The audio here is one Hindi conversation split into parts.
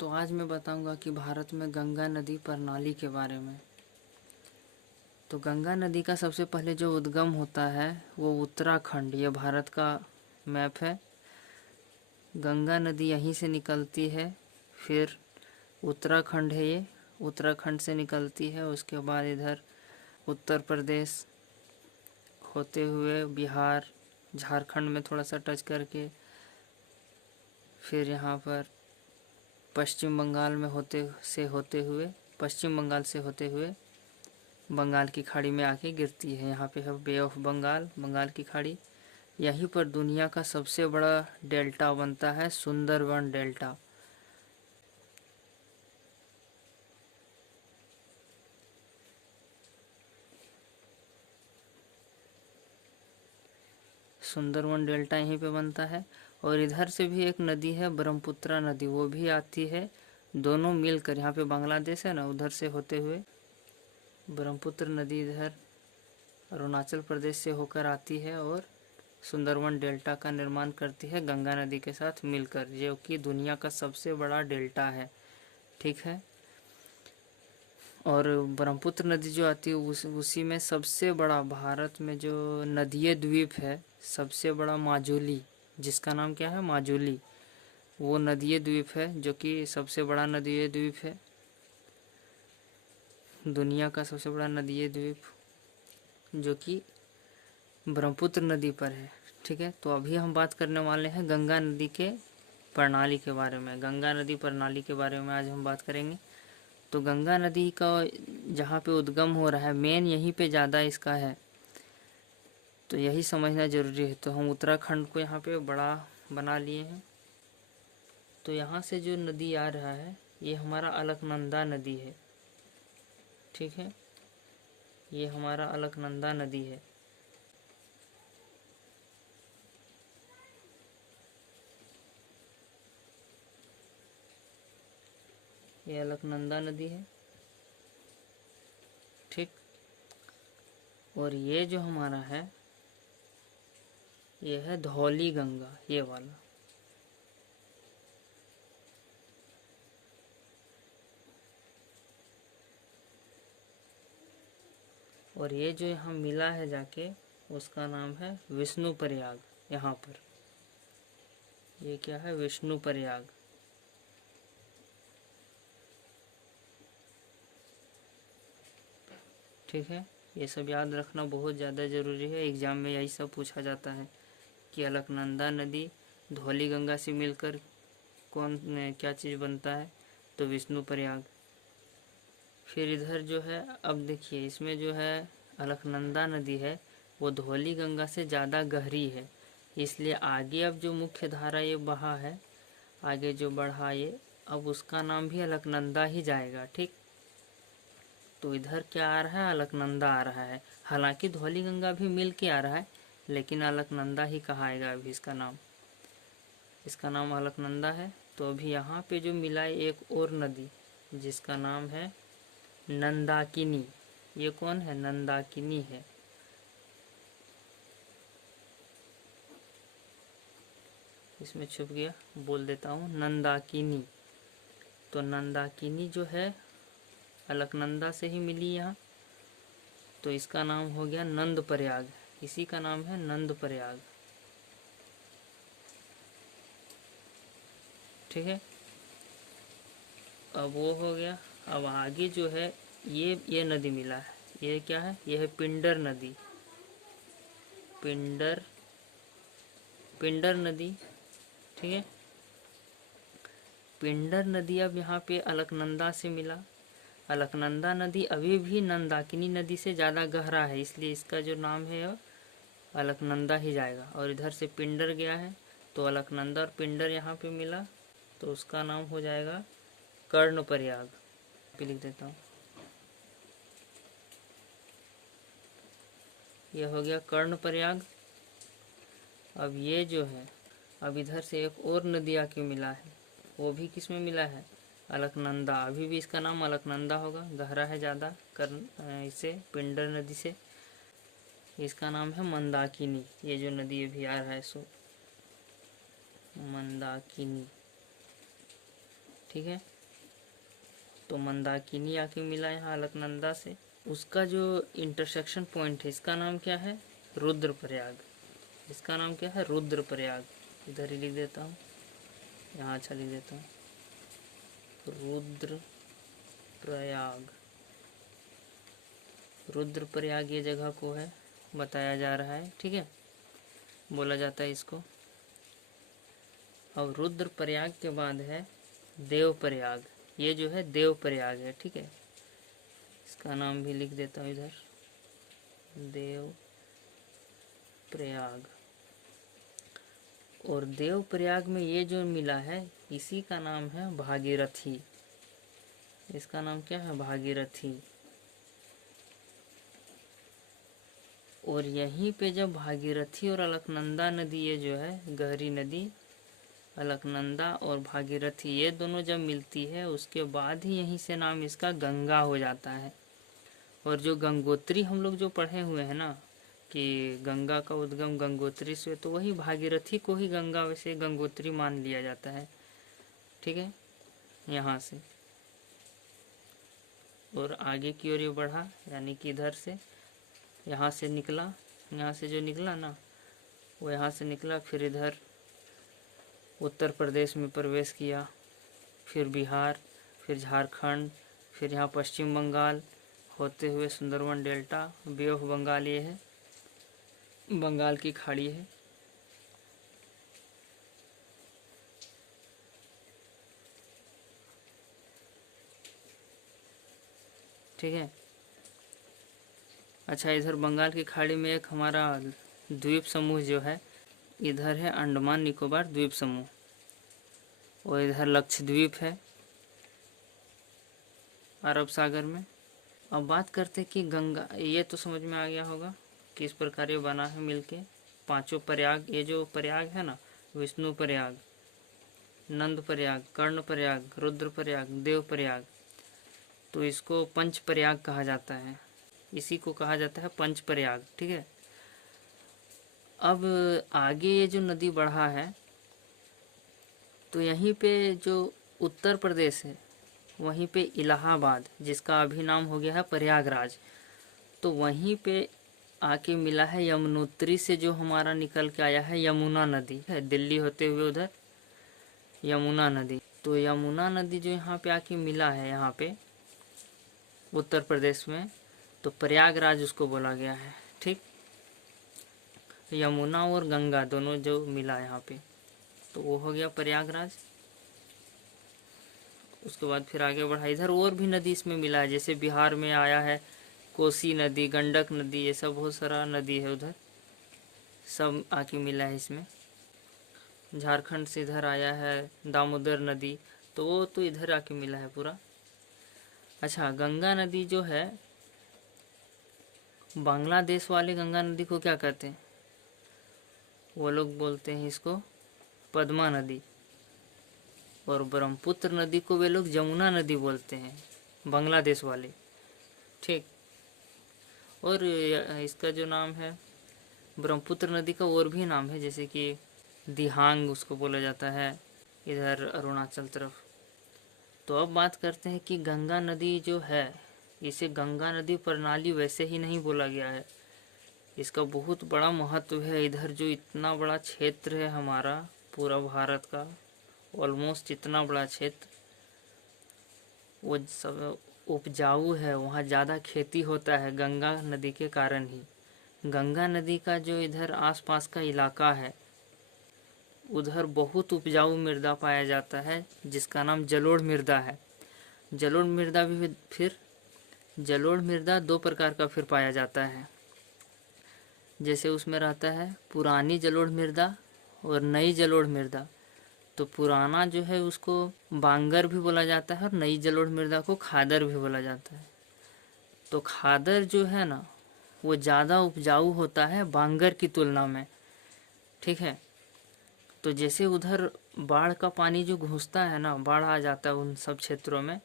तो आज मैं बताऊंगा कि भारत में गंगा नदी प्रणाली के बारे में। तो गंगा नदी का सबसे पहले जो उद्गम होता है वो उत्तराखंड, ये भारत का मैप है। गंगा नदी यहीं से निकलती है, फिर उत्तराखंड है, ये उत्तराखंड से निकलती है। उसके बाद इधर उत्तर प्रदेश होते हुए बिहार, झारखंड में थोड़ा सा टच करके, फिर यहाँ पर पश्चिम बंगाल में पश्चिम बंगाल से होते हुए बंगाल की खाड़ी में आके गिरती है। यहाँ पे है बे ऑफ बंगाल, बंगाल की खाड़ी। यहीं पर दुनिया का सबसे बड़ा डेल्टा बनता है, सुंदरवन डेल्टा। सुंदरवन डेल्टा यहीं पे बनता है। और इधर से भी एक नदी है ब्रह्मपुत्र नदी, वो भी आती है। दोनों मिलकर, यहाँ पे बांग्लादेश है ना, उधर से होते हुए ब्रह्मपुत्र नदी इधर अरुणाचल प्रदेश से होकर आती है और सुंदरवन डेल्टा का निर्माण करती है गंगा नदी के साथ मिलकर, जो कि दुनिया का सबसे बड़ा डेल्टा है। ठीक है। और ब्रह्मपुत्र नदी जो आती है उसी में सबसे बड़ा भारत में जो नदीय द्वीप है, सबसे बड़ा माजुली, जिसका नाम क्या है, माजुली, वो नदीय द्वीप है, जो कि सबसे बड़ा नदीय द्वीप है, दुनिया का सबसे बड़ा नदीय द्वीप, जो कि ब्रह्मपुत्र नदी पर है। ठीक है। तो अभी हम बात करने वाले हैं गंगा नदी के प्रणाली के बारे में। गंगा नदी प्रणाली के बारे में आज हम बात करेंगे। तो गंगा नदी का जहाँ पे उद्गम हो रहा है, मेन यहीं पे ज़्यादा इसका है, तो यही समझना जरूरी है। तो हम उत्तराखंड को यहाँ पे बड़ा बना लिए हैं। तो यहाँ से जो नदी आ रहा है ये हमारा अलकनंदा नदी है। ठीक है, ये हमारा अलकनंदा नदी है। ये अलकनंदा नदी है। ठीक। और ये जो हमारा है ये है धौली गंगा, ये वाला। और ये जो यहाँ मिला है जाके, उसका नाम है विष्णु प्रयाग। यहाँ पर ये क्या है, विष्णु प्रयाग। ठीक है, ये सब याद रखना बहुत ज़्यादा ज़रूरी है। एग्जाम में यही सब पूछा जाता है कि अलकनंदा नदी धौली गंगा से मिलकर क्या चीज़ बनता है, तो विष्णु प्रयाग। फिर इधर जो है, अब देखिए इसमें जो है अलकनंदा नदी है वो धौली गंगा से ज़्यादा गहरी है, इसलिए आगे अब जो मुख्य धारा ये बहा है, आगे जो बढ़ा ये, अब उसका नाम भी अलकनंदा ही जाएगा। ठीक। तो इधर क्या आ रहा है, अलकनंदा आ रहा है। हालांकि धौली गंगा भी मिल के आ रहा है, लेकिन अलकनंदा ही कहाएगा अभी इसका नाम अलकनंदा है। तो अभी यहाँ पे जो मिला है एक और नदी, जिसका नाम है नंदाकिनी। ये कौन है, नंदाकिनी है। इसमें छुप गया, बोल देता हूँ, नंदाकिनी। तो नंदाकिनी जो है अलकनंदा से ही मिली यहाँ, तो इसका नाम हो गया नंद प्रयाग। इसी का नाम है नंद प्रयाग। ठीक है, अब वो हो गया। अब आगे जो है ये नदी मिला है, ये क्या है, ये है पिंडर नदी। पिंडर नदी। ठीक है, पिंडर नदी अब यहाँ पे अलकनंदा से मिला। अलकनंदा नदी अभी भी नंदाकिनी नदी से ज़्यादा गहरा है, इसलिए इसका जो नाम है अलकनंदा ही जाएगा। और इधर से पिंडर गया है, तो अलकनंदा और पिंडर यहाँ पे मिला, तो उसका नाम हो जाएगा कर्णप्रयाग। लिख देता हूँ, ये हो गया कर्णप्रयाग। अब ये जो है, अब इधर से एक और नदी आके मिला है, वो भी किस में मिला है, अलकनंदा। अभी भी इसका नाम अलकनंदा होगा, गहरा है ज़्यादा इससे, पिंडर नदी से। इसका नाम है मंदाकिनी। ये जो नदी अभी आ रहा है सो मंदाकिनी। ठीक। ठीक है। तो मंदाकिनी आके मिला यहाँ अलकनंदा से। उसका जो इंटरसेक्शन पॉइंट है इसका नाम क्या है? रुद्रप्रयाग। इसका नाम क्या है? रुद्रप्रयाग। इधर ही लिख देता हूँ, यहाँ अच्छा लिख देता हूँ, रुद्रप्रयाग। रुद्रप्रयाग ये जगह को है बताया जा रहा है, ठीक है, बोला जाता है इसको। अब रुद्रप्रयाग के बाद है देवप्रयाग। ये जो है देवप्रयाग है, ठीक है। इसका नाम भी लिख देता हूँ इधर, देवप्रयाग। और देवप्रयाग में ये जो मिला है इसी का नाम है भागीरथी। इसका नाम क्या है? भागीरथी। और यहीं पे जब भागीरथी और अलकनंदा नदी, ये जो है गहरी नदी अलकनंदा और भागीरथी, ये दोनों जब मिलती है उसके बाद ही यहीं से नाम इसका गंगा हो जाता है। और जो गंगोत्री हम लोग जो पढ़े हुए हैं ना कि गंगा का उद्गम गंगोत्री से, तो वही भागीरथी को ही गंगा वैसे गंगोत्री मान लिया जाता है, ठीक है, यहाँ से। और आगे की ओर ये बढ़ा, यानी कि इधर से यहाँ से निकला, यहाँ से जो निकला ना वो यहाँ से निकला, फिर इधर उत्तर प्रदेश में प्रवेश किया, फिर बिहार, फिर झारखंड, फिर यहाँ पश्चिम बंगाल होते हुए Sundarban delta, bay of Bengal, ये है बंगाल की खाड़ी है। ठीक है। अच्छा, इधर बंगाल की खाड़ी में एक हमारा द्वीप समूह जो है, इधर है अंडमान निकोबार द्वीप समूह, और इधर लक्षद्वीप है अरब सागर में। अब बात करते कि गंगा, ये तो समझ में आ गया होगा किस प्रकार ये बना है मिलके। पांचों प्रयाग, ये जो प्रयाग है ना, विष्णु प्रयाग, नंद प्रयाग, कर्ण प्रयाग, रुद्र प्रयाग, देव प्रयाग, तो इसको पंच प्रयाग कहा जाता है। इसी को कहा जाता है पंच प्रयाग, ठीक है। अब आगे ये जो नदी बढ़ा है तो यहीं पे जो उत्तर प्रदेश है वहीं पे इलाहाबाद, जिसका अभी नाम हो गया है प्रयागराज, तो वहीं पे आके मिला है यमुनोत्री से जो हमारा निकल के आया है यमुना नदी है, दिल्ली होते हुए उधर यमुना नदी। तो यमुना नदी जो यहाँ पे आके मिला है, यहाँ पे उत्तर प्रदेश में, तो प्रयागराज उसको बोला गया है, ठीक। यमुना और गंगा दोनों जो मिला यहाँ पे, तो वो हो गया प्रयागराज। उसके बाद फिर आगे बढ़ा, इधर और भी नदी इसमें मिला है, जैसे बिहार में आया है कोसी नदी, गंडक नदी, ये सब बहुत सारा नदी है उधर, सब आके मिला है इसमें। झारखंड से इधर आया है दामोदर नदी, तो वो तो इधर आके मिला है पूरा। अच्छा, गंगा नदी जो है, बांग्लादेश वाले गंगा नदी को क्या कहते हैं? वो लोग बोलते हैं इसको पद्मा नदी, और ब्रह्मपुत्र नदी को वे लोग जमुना नदी बोलते हैं, बांग्लादेश वाले, ठीक। और इसका जो नाम है ब्रह्मपुत्र नदी का और भी नाम है, जैसे कि दिहांग उसको बोला जाता है इधर अरुणाचल तरफ। तो अब बात करते हैं कि गंगा नदी जो है, इसे गंगा नदी प्रणाली वैसे ही नहीं बोला गया है, इसका बहुत बड़ा महत्व है। इधर जो इतना बड़ा क्षेत्र है हमारा पूरा भारत का, ऑलमोस्ट इतना बड़ा क्षेत्र, वो सब उपजाऊ है, वहाँ ज़्यादा खेती होता है गंगा नदी के कारण ही। गंगा नदी का जो इधर आसपास का इलाका है उधर बहुत उपजाऊ मृदा पाया जाता है, जिसका नाम जलोढ़ मृदा है। जलोढ़ मृदा भी फिर जलोढ़ मृदा दो प्रकार का फिर पाया जाता है, जैसे उसमें रहता है पुरानी जलोढ़ मृदा और नई जलोढ़ मृदा। तो पुराना जो है उसको बांगर भी बोला जाता है और नई जलोढ़ मृदा को खादर भी बोला जाता है। तो खादर जो है ना वो ज़्यादा उपजाऊ होता है बांगर की तुलना में, ठीक है। तो जैसे उधर बाढ़ का पानी जो घुसता है ना, बाढ़ आ जाता है उन सब क्षेत्रों में,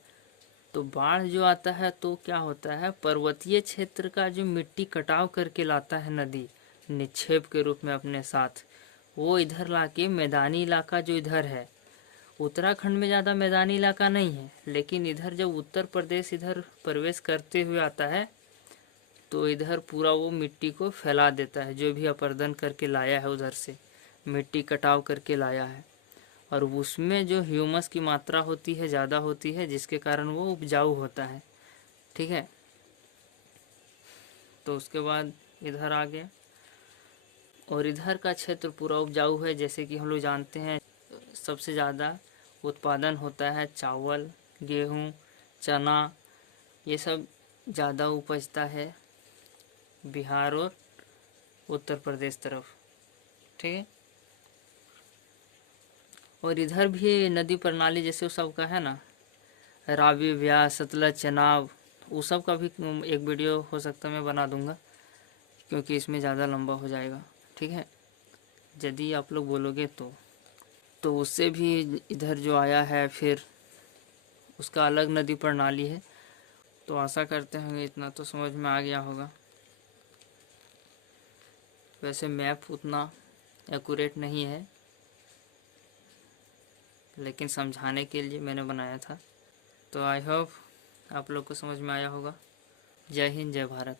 तो बाढ़ जो आता है तो क्या होता है, पर्वतीय क्षेत्र का जो मिट्टी कटाव करके लाता है नदी निक्षेप के रूप में अपने साथ, वो इधर लाके मैदानी इलाका जो इधर है उत्तराखंड में ज़्यादा मैदानी इलाका नहीं है, लेकिन इधर जब उत्तर प्रदेश इधर प्रवेश करते हुए आता है तो इधर पूरा वो मिट्टी को फैला देता है। जो भी अपर्दन करके लाया है उधर से मिट्टी कटाव करके लाया है, और उसमें जो ह्यूमस की मात्रा होती है ज़्यादा होती है, जिसके कारण वो उपजाऊ होता है। ठीक है, तो उसके बाद इधर आ गया, और इधर का क्षेत्र पूरा उपजाऊ है। जैसे कि हम लोग जानते हैं सबसे ज़्यादा उत्पादन होता है चावल, गेहूँ, चना, ये सब ज़्यादा उपजता है बिहार और उत्तर प्रदेश तरफ। ठीक है, और इधर भी नदी प्रणाली जैसे उस सब का है ना, रावी, व्यास, सतलज, चेनाब, उस सब का भी एक वीडियो हो सकता है मैं बना दूंगा, क्योंकि इसमें ज़्यादा लंबा हो जाएगा। ठीक है, यदि आप लोग बोलोगे तो उससे भी इधर जो आया है फिर उसका अलग नदी प्रणाली है। तो आशा करते हैं इतना तो समझ में आ गया होगा। वैसे मैप उतना एक्यूरेट नहीं है, लेकिन समझाने के लिए मैंने बनाया था। तो आई होप आप लोग को समझ में आया होगा। जय हिंद, जय भारत।